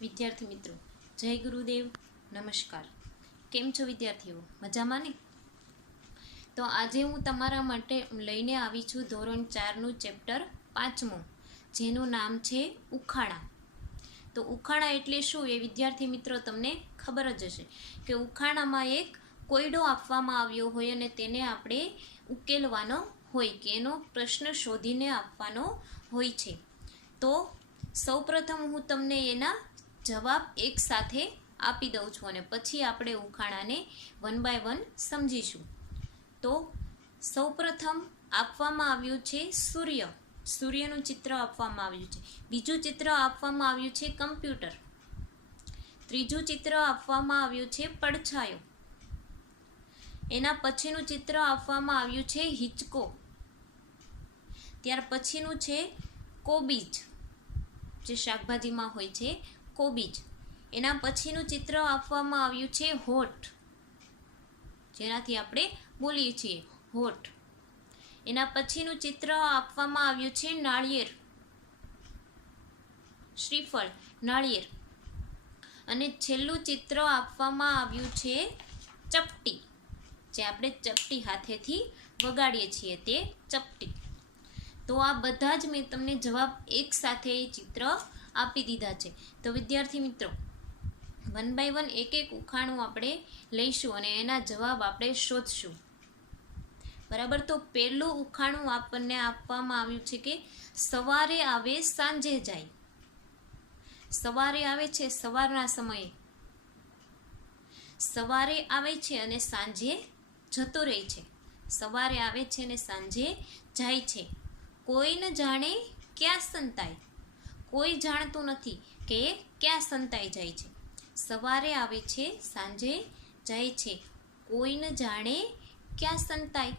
વિદ્યાર્થી મિત્રો, જય ગુરુદેવ, નમસ્કાર. કેમ છો વિદ્યાર્થીઓ? મજામાં ને? તો આજે હું તમારા માટે લઈને આવી છું ધોરણ 4નું ચેપ્ટર 5મું, જેનું નામ છે ઉખાણા. તો ઉખાણા એટલે શું એ વિદ્યાર્થી મિત્રો તમને ખબર જ હશે કે ઉખાણામાં એક કોયડો આપવામાં આવ્યો હોય અને તેને આપણે ઉકેલવાનો હોય કે એનો પ્રશ્ન શોધીને આપવાનો હોય છે. તો સૌપ્રથમ હું તમને એના જવાબ એક સાથે આપી દઉં છું અને પછી આપણે ઉખાણાને 1 by 1 સમજીશું. તો સૌપ્રથમ આપવામાં આવ્યું છે સૂર્ય. સૂર્યનું ચિત્ર આપવામાં આવ્યું છે. બીજું ચિત્ર આપવામાં આવ્યું છે કમ્પ્યુટર. ત્રીજું ચિત્ર આપવામાં આવ્યું છે પડછાયો. એના પછીનું ચિત્ર આપવામાં આવ્યું છે હિંચકો. ત્યાર પછીનું છે કોબીજ, જે શાકભાજીમાં હોય છે કોબીજ. એના પછીનું ચિત્ર આપવામાં આવ્યું છે હોઠ, જેનાથી આપણે બોલીએ છીએ હોઠ. એના પછીનું ચિત્ર આપવામાં આવ્યું છે નાળિયેર, શ્રીફળ, નાળિયેર. અને છેલ્લું ચિત્ર આપવામાં આવ્યું છે ચપટી, જે આપણે ચપટી હાથેથી વગાડીએ છીએ તે ચપટી. તો આ બધા જ મેં તમને જવાબ એક સાથે ચિત્ર આપી દીધા છે. તો વિદ્યાર્થી મિત્રો, 1 by 1 એક એક ઉખાણું આપણે લઈશું અને એના જવાબ આપણે શોધશું. બરાબર. તો પહેલું ઉખાણું આપણને આપવામાં આવ્યું છે કે સવારે આવે સાંજે જાય. સવારે આવે છે સવારના સમયે, સવારે આવે છે અને સાંજે જતો રહે છે. સવારે આવે છે અને સાંજે જાય છે. કોઈ ન જાણે ક્યાં સંતાય. કોઈ જાણતું નથી કે ક્યાં સંતાઈ જાય છે. સવારે આવે છે સાંજે જાય છે. કોઈ ન જાણે ક્યાં સંતાય.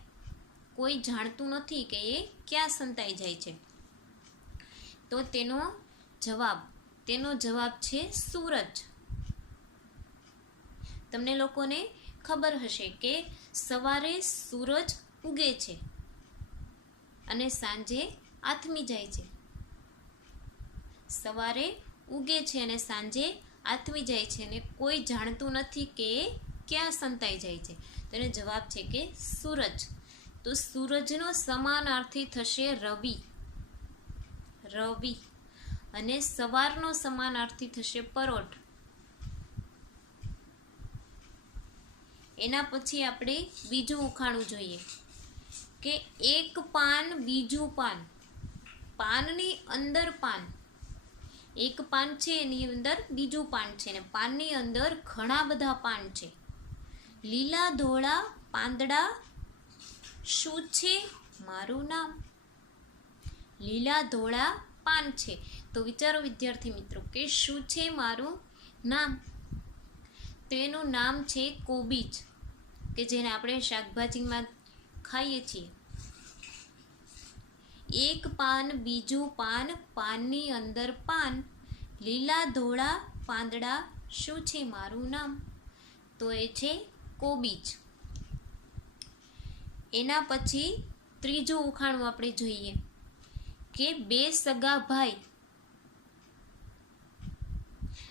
કોઈ જાણતું નથી કે એ ક્યાં સંતાઈ જાય છે. તો તેનો જવાબ છે સૂરજ. તમને લોકોને ખબર હશે કે સવારે સૂરજ ઉગે છે અને સાંજે આથમી જાય છે. સવારે ઉગે છે અને સાંજે આથમી જાય છે અને કોઈ જાણતું નથી કે ક્યાં સંતાઈ જાય છે. તેનો જવાબ છે કે સૂરજ. તો સૂરજનો સમાનાર્થી થશે રવિ. રવિ. અને સવારનો સમાનાર્થી થશે પરોઢ. એના પછી આપણે બીજું ઉખાણું જોઈએ કે એક પાન બીજું પાન, પાનની અંદર પાન. એક પાન છે એની અંદર બીજું પાન છે અને પાનની અંદર ઘણા બધા પાન છે. લીલા ધોળા પાંદડા, શું છે મારું નામ. લીલા ધોળા પાન છે. તો વિચારો વિદ્યાર્થી મિત્રો કે શું છે મારું નામ. તો એનું નામ છે કોબીજ, કે જેને આપણે શાકભાજીમાં ખાઈએ છીએ. એક પાન બીજું પાન, પાનની અંદર પાન, લીલા ધોળા પાંદડા, શું છે મારું નામ. તો એ છે કોબીજ. એના પછી ત્રીજું ઉખાણું આપણે જોઈએ કે બે સગા ભાઈ.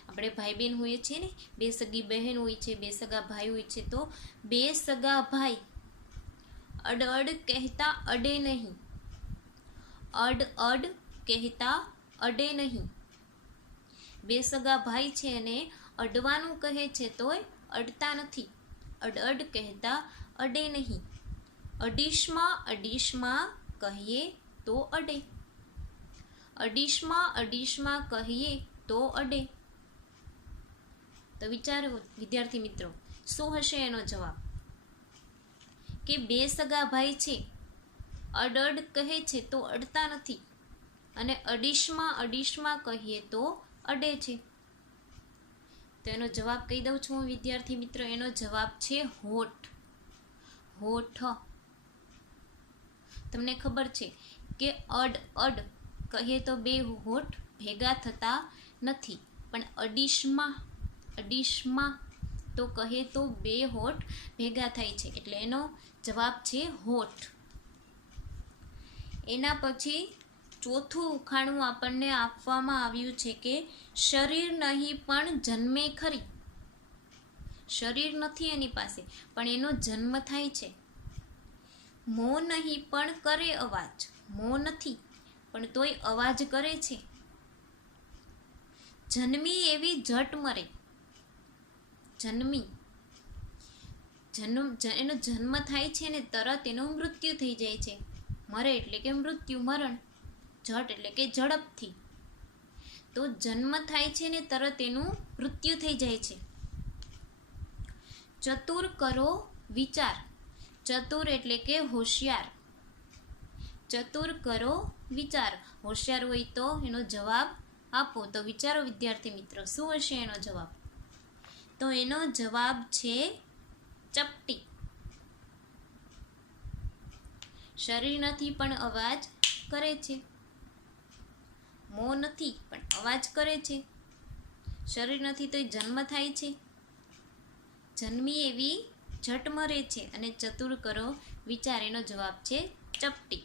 આપણે ભાઈ બહેન હોઈએ છીએ ને, બે સગી બહેન હોય છે, બે સગા ભાઈ હોય છે. તો બે સગા ભાઈ અડ અડ કહેતા અડે નહીં. અડ અડ કહેતા અડે નહીં. બે સગા ભાઈ છે અને અડવાનું કહે છે તોય અડતા નથી. અડ અડ કહેતા અડે નહીં. અડીશમાં અડીશમાં કહીએ તો અડે. અડીશમાં અડીશમાં કહીએ તો અડે. તો વિચારો વિદ્યાર્થી મિત્રો, શું હશે એનો જવાબ? કે બે સગા ભાઈ છે, અડ અડ કહે છે તો અડતા નથી અને અડીશમાં અડીશમાં કહીએ તો અડે છે. તો એનો જવાબ કહી દઉં છું વિદ્યાર્થી મિત્રો. એનો જવાબ છે હોઠ. હોઠ. તમને ખબર છે કે અડ અડ કહીએ તો બે હોઠ ભેગા થતા નથી, પણ અડીશમાં અડીશમાં તો કહે તો બે હોઠ ભેગા થાય છે. એટલે એનો જવાબ છે હોઠ. એના પછી ચોથું ઉખાણું આપણને આપવામાં આવ્યું છે કે શરીર નહીં પણ જન્મે ખરી. શરીર નથી એની પાસે, પણ એનો જન્મ થાય છે. મોં નહીં પણ કરે અવાજ. મોં નથી પણ તોય અવાજ કરે છે. જન્મી એવી જટ મરે. જન્મી, એનો જન્મ થાય છે ને તરત એનું મૃત્યુ થઈ જાય છે. મરે એટલે કે મૃત્યુ, મરણ. જટ એટલે કે ઝડપથી. તો જન્મ થાય છે ને તરત એનું મૃત્યુ થઈ જાય છે. ચતુર કરો વિચાર. ચતુર એટલે કે હોશિયાર. ચતુર કરો વિચાર. હોશિયાર હોય તો એનો જવાબ આપો. તો વિચારો વિદ્યાર્થી મિત્રો, શું હશે એનો જવાબ? તો એનો જવાબ છે ચપટી. શરીર નથી પણ અવાજ કરે છે. મોં નથી પણ અવાજ કરે છે. શરીર નથી તો જન્મ થાય છે. જન્મી એવી જટ મરે છે. અને ચતુર કરો વિચાર, એનો જવાબ છે ચપટી.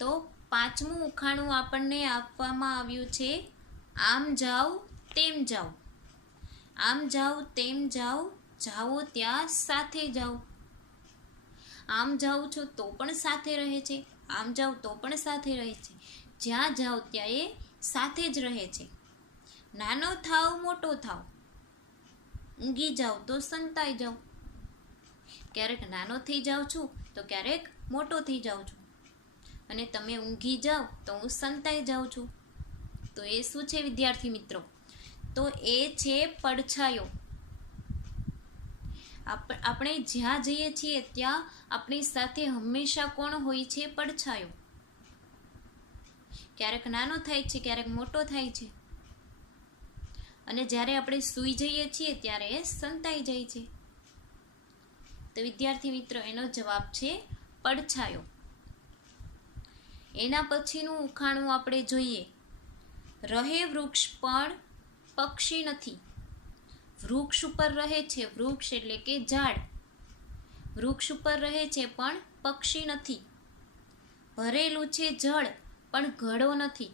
તો પાંચમું ઉખાણું આપણને આપવામાં આવ્યું છે આમ જાઓ તેમ જાઓ. આમ જાઓ તેમ જાઓ, જાઓ ત્યાં સાથે જાઓ. આમ જાઓ છો તો પણ સાથે રહે છે. આમ જાઓ તો પણ સાથે રહે છે. જ્યાં જાઓ ત્યાં એ સાથે જ રહે છે. નાનો થાવ મોટો થાવ, ઊંઘી જાઓ તો સંતાઈ જાઓ. ક્યારેક નાનો થઈ જાઉં છું તો ક્યારેક મોટો થઈ જાઉં છું. અને તમે ઊંઘી જાઓ તો હું સંતાઈ જાઉં છું. તો એ શું છે વિદ્યાર્થી મિત્રો? તો એ છે પડછાયો. આપણે જ્યાં જઈએ છીએ ત્યાં આપણી સાથે હંમેશા કોણ હોય છે? પડછાયો. ક્યારેક નાનો થાય છે, ક્યારેક મોટો થાય છે. અને જ્યારે આપણે સૂઈ જઈએ છીએ ત્યારે એ સંતાઈ જાય છે. તો વિદ્યાર્થી મિત્રો, એનો જવાબ છે પડછાયો. એના પછીનું ઉખાણું આપણે જોઈએ. રહે વૃક્ષ પણ પક્ષી નથી. વૃક્ષ ઉપર રહે છે. વૃક્ષ એટલે કે ઝાડ. વૃક્ષ ઉપર રહે છે પણ પક્ષી નથી. ભરેલું છે જળ પણ ઘડો નથી.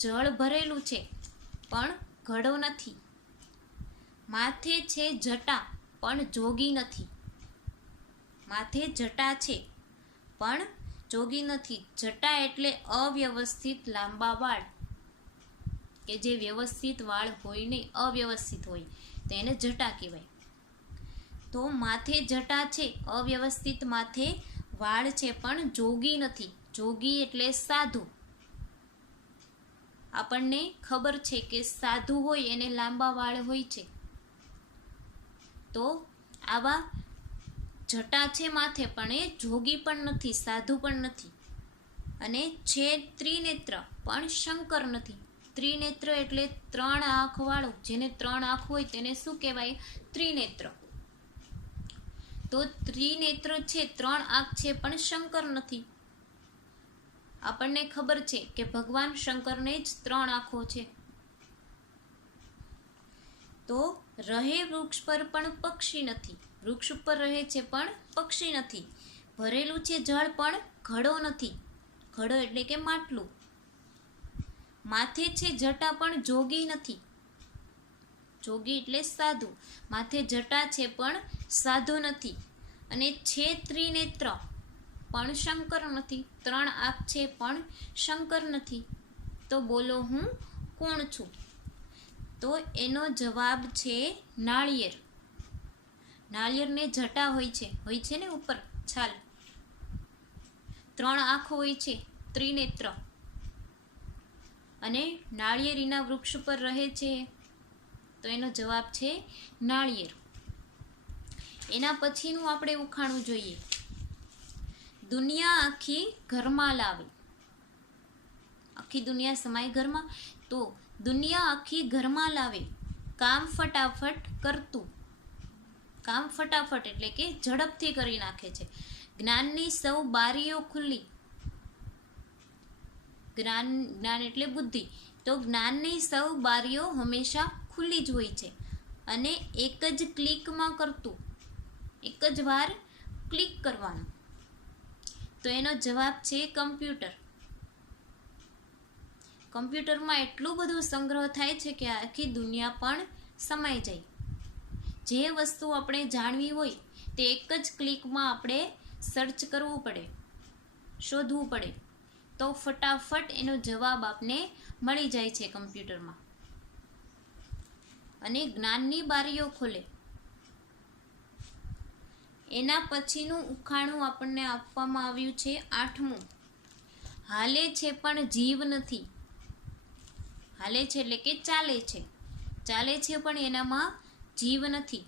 જળ ભરેલું છે પણ ઘડો નથી. માથે છે જટા પણ જોગી નથી. માથે જટા છે પણ જોગી નથી. જટા એટલે અવ્યવસ્થિત લાંબા વાળ, કે જે વ્યવસ્થિત વાળ હોય નહીં, અવ્યવસ્થિત હોય, તો એને જટા કહેવાય. તો માથે જટા છે, અવ્યવસ્થિત માથે વાળ છે પણ જોગી નથી. જોગી એટલે સાધુ. આપણને ખબર છે કે સાધુ હોય એને લાંબા વાળ હોય છે. તો આવા જટા છે માથે પણ એ જોગી પણ નથી, સાધુ પણ નથી. અને છે ત્રિનેત્ર પણ શંકર નથી. ત્રિનેત્ર એટલે 3 આંખ વાળો. જેને 3 આંખ હોય તેને શું કહેવાય? ત્રિનેત્ર. તો ત્રિનેત્ર છે, 3 આંખ છે પણ શંકર નથી. આપણને ખબર છે કે ભગવાન શંકરને જ 3 આંખો છે. તો રહે વૃક્ષ પર પણ પક્ષી નથી. વૃક્ષ ઉપર રહે છે પણ પક્ષી નથી. ભરેલું છે જળ પણ ઘડો નથી. ઘડો એટલે કે માટલું. માથે છે જટા પણ જોગી નથી. જોગી એટલે સાધુ. માથે જટા છે પણ સાધુ નથી. અને છે ત્રિનેત્ર પણ શંકર નથી. 3 આંખ છે પણ શંકર નથી. તો બોલો હું કોણ છું? તો એનો જવાબ છે નાળિયેર. નાળિયેરને જટા હોય છે ને ઉપર છાલ. 3 આંખો હોય છે, ત્રિનેત્ર. અને નાળિયેરીના વૃક્ષ પર રહે છે. તો એનો જવાબ છે નાળિયેર. એના પછીનું આપણે ઉખાણું જોઈએ. દુનિયા આખી ઘરમાં લાવે. આખી દુનિયા સમાય ઘરમાં. તો દુનિયા આખી ઘરમાં લાવે, કામ ફટાફટ કરતું. કામ ફટાફટ એટલે કે ઝડપથી કરી નાખે છે. જ્ઞાનની સૌ બારીઓ ખુલ્લી. જ્ઞાન એટલે બુદ્ધિ. તો જ્ઞાનની સૌ બારીઓ હંમેશા ખુલ્લી જ હોય છે. અને એક જ ક્લિકમાં કરતું. એક જ વાર ક્લિક કરવાનું. તો એનો જવાબ છે કમ્પ્યુટર. કમ્પ્યુટરમાં એટલું બધું સંગ્રહ થાય છે કે આખી દુનિયા પણ સમાઈ જાય. જે વસ્તુ આપણે જાણવી હોય તે એક જ ક્લિકમાં આપણે સર્ચ કરવું પડે, શોધવું પડે, તો ફટાફટ એનો જવાબ આપને મળી જાય છે કમ્પ્યુટરમાં. અને જ્ઞાનની બારીઓ ખોલે. એના પછીનું ઉખાણું આપણને આપવામાં આવ્યું છે 8મું. હાલે છે પણ જીવ નથી. હાલે છે એટલે કે ચાલે છે. ચાલે છે પણ એનામાં જીવ નથી.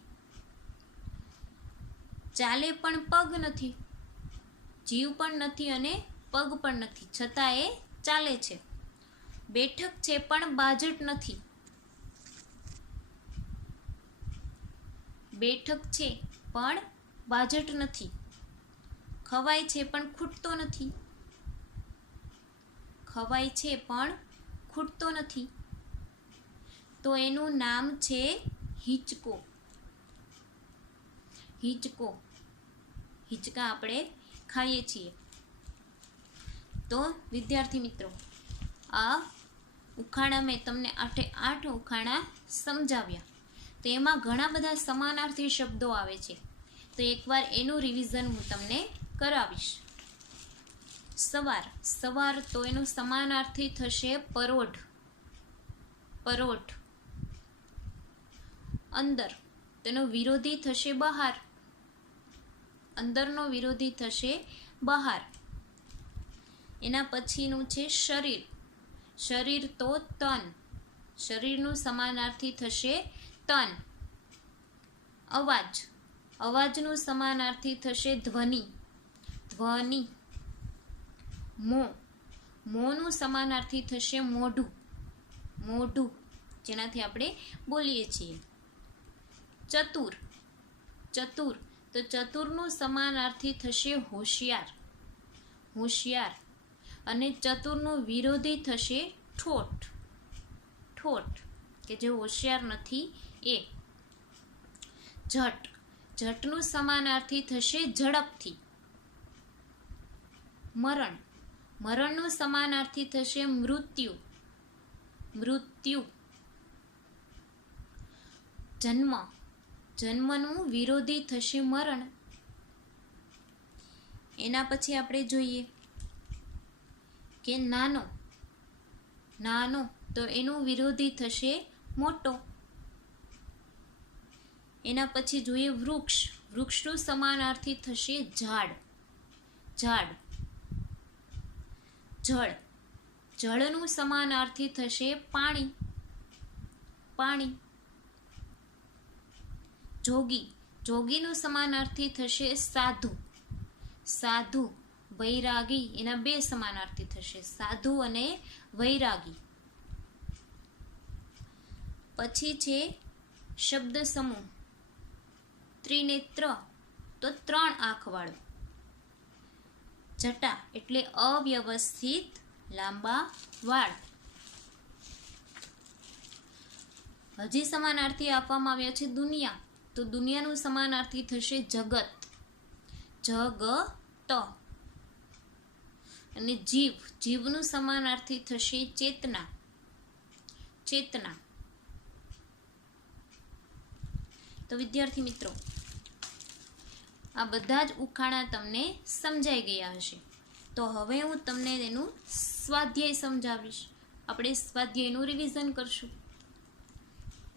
ચાલે પણ પગ નથી. જીવ પણ નથી અને પગ પણ નથી, છતાં એ ચાલે છે. બેઠક છે પણ બાજટ નથી. બેઠક છે પણ બાજટ નથી. ખવાય છે પણ ખૂટતો નથી. ખવાય છે પણ ખૂટતો નથી. તો એનું નામ છે હિંચકો. હિંચકો. હિંચકા આપણે ખાઈએ છીએ. તો વિદ્યાર્થી મિત્રો, આ ઉખાણા મેં તમને 8 ઉખાણા સમજાવ્યા. તો એમાં ઘણા બધા સમાનાર્થી શબ્દો આવે છે. તો એકવાર એનું રિવિઝન હું તમને કરાવીશ. સવાર. સવાર તો એનું સમાનાર્થી થશે પરોઢ. પરોઢ. અંદર તેનો વિરોધી થશે બહાર. અંદરનો વિરોધી થશે બહાર. એના પછીનું છે શરીર. શરીર તો તન. શરીરનું સમાનાર્થી થશે તન. અવાજ. અવાજનું સમાનાર્થી થશે ધ્વનિ. ધ્વનિ. મોં. મોંનું સમાનાર્થી થશે મોઢું. મોઢું, જેનાથી આપણે બોલીએ છીએ. ચતુર. ચતુર તો ચતુરનું સમાનાર્થી થશે હોશિયાર. હોશિયાર. અને ચતુરનું વિરોધી થશે ઠોઠ. ઠોઠ કે જે હોશિયાર નથી એ. જટ. જટનું સમાનાર્થી થશે ઝડપથી. મરણ. મરણનું સમાનાર્થી થશે મૃત્યુ. મૃત્યુ. જન્મ. જન્મનું વિરોધી થશે મરણ. એના પછી આપણે જોઈએ કે નાનો. નાનો તો એનું વિરોધી થશે મોટો. એના પછી જોઈએ વૃક્ષ. વૃક્ષનું સમાનાર્થી થશે ઝાડ. ઝાડ. જળ. જળનું સમાનાર્થી થશે પાણી. પાણી. જોગી. જોગીનું સમાનાર્થી થશે સાધુ. સાધુ. વૈરાગી. એના 2 સમાનાર્થી થશે, સાધુ અને વૈરાગી. પછી છે શબ્દ સમૂહ. ત્રિનેત્ર તો 3 આંખ વાળો. જટા એટલે અવ્યવસ્થિત લાંબા વાળ. હજી સમાનાર્થી આપવામાં આવ્યા છે દુનિયા. તો દુનિયાનું સમાનાર્થી થશે જગત. જગત. અને જીવ. જીવનું સમાનાર્થી થશે ચેતના. ચેતના. તો વિદ્યાર્થી મિત્રો, આ બધા જ ઉખાણા તમને સમજાઈ ગયા હશે. તો હવે હું તમને એનું સ્વાધ્યાય સમજાવીશ. આપણે સ્વાધ્યાયનું રિવિઝન કરશું.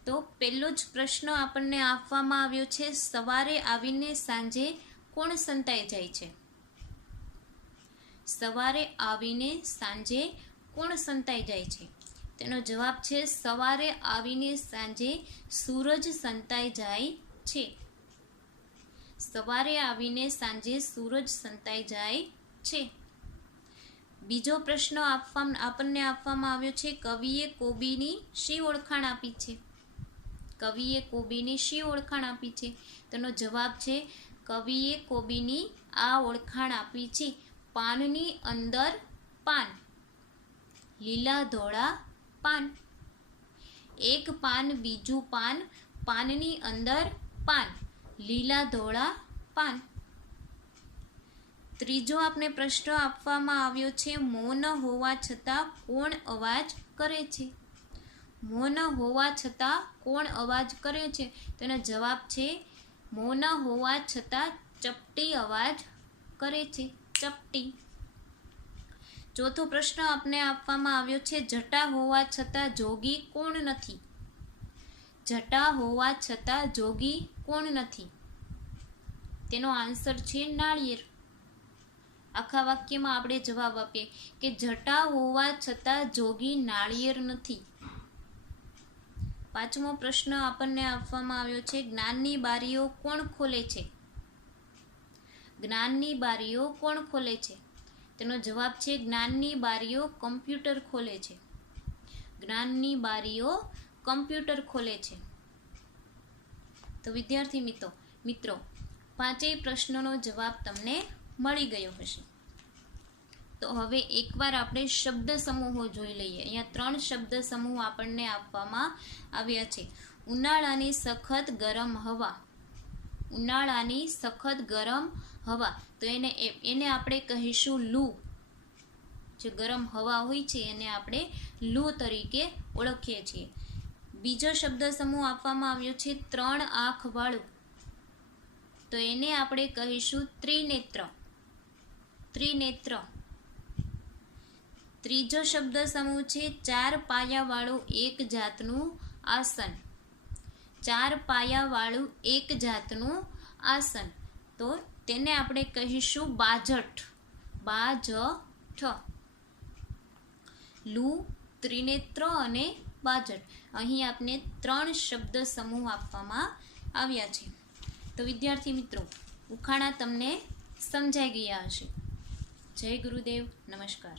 તો પહેલો જ પ્રશ્ન આપણને આપવામાં આવ્યો છે, સવારે આવીને સાંજે કોણ સંતાઈ જાય છે? સવારે આવીને સાંજે કોણ સંતાઈ જાય છે? તેનો જવાબ છે સવારે આવીને સાંજે સૂરજ સંતાઈ જાય છે. સવારે આવીને સાંજે સૂરજ સંતાઈ જાય છે. બીજો પ્રશ્ન આપણને આપવામાં આવ્યો છે, કવિએ કોબીની શી ઓળખાણ આપી છે? કવિએ કોબીની શી ઓળખાણ આપી છે? તેનો જવાબ છે કવિએ કોબીની આ ઓળખાણ આપી છે, પાનની અંદર પાન. લીલા ધોળા પાન. એક પાન બીજું પાન, પાનની અંદર પાન. લીલા ધોળા પાન. ત્રીજો આપને પ્રશ્ન આપવામાં આવ્યો છે, મૌન હોવા છતાં કોણ અવાજ કરે છે? મૌન હોવા છતાં કોણ અવાજ કરે છે? તેનો જવાબ છે, મૌન હોવા છતાં ચપટી અવાજ કરે છે, ચપટી. ચોથો પ્રશ્ન આપને આપવામાં આવ્યો છે, જટા હોવા છતાં જોગી કોણ નથી? જટા હોવા છતાં જોગી કોણ નથી? તેનો આન્સર છે નાળિયેર. આખા વાક્યમાં આપણે જવાબ આપીએ કે જટા હોવા છતાં જોગી નાળિયેર નથી. પાંચમો પ્રશ્ન આપણને આપવામાં આવ્યો છે, જ્ઞાનની બારીઓ કોણ ખોલે છે? જ્ઞાનની બારીઓ કોણ ખોલે છે? તેનો જવાબ છે, જ્ઞાનની બારીઓ કમ્પ્યુટર ખોલે છે. જ્ઞાનની બારીઓ કમ્પ્યુટર ખોલે છે. તો વિદ્યાર્થી મિત્રો પાંચેય પ્રશ્નોનો જવાબ તમને મળી ગયો હશે. તો હવે એકવાર આપણે શબ્દ સમૂહો જોઈ લઈએ. અહીંયા 3 શબ્દ સમૂહ આપણને આપવામાં આવ્યા છે. ઉનાળાની સખત ગરમ હવા. ઉનાળાની સખત ગરમ હવા, તો એને આપણે કહીશું લૂ. જે ગરમ હવા હોય છે એને આપણે લૂ તરીકે ઓળખીએ છીએ. બીજો શબ્દ સમૂહ આપવામાં આવ્યો છે 3 આંખ વાળું, તો એને આપણે કહીશું ત્રિનેત્ર. ત્રિનેત્ર. ત્રીજો શબ્દ સમૂહ છે 4 પાયાવાળું એક જાતનું આસન. 4 પાયાવાળું એક જાતનું આસન, તો તેને આપણે કહીશું બાજઠ. બાજઠ. લૂ, ત્રિનેત્ર અને બાજઠ. અહીં આપને 3 શબ્દ સમૂહ આપવામાં આવ્યા છે. તો વિદ્યાર્થી મિત્રો, ઉખાણા તમને સમજાઈ ગયા હશે. જય ગુરુદેવ. નમસ્કાર.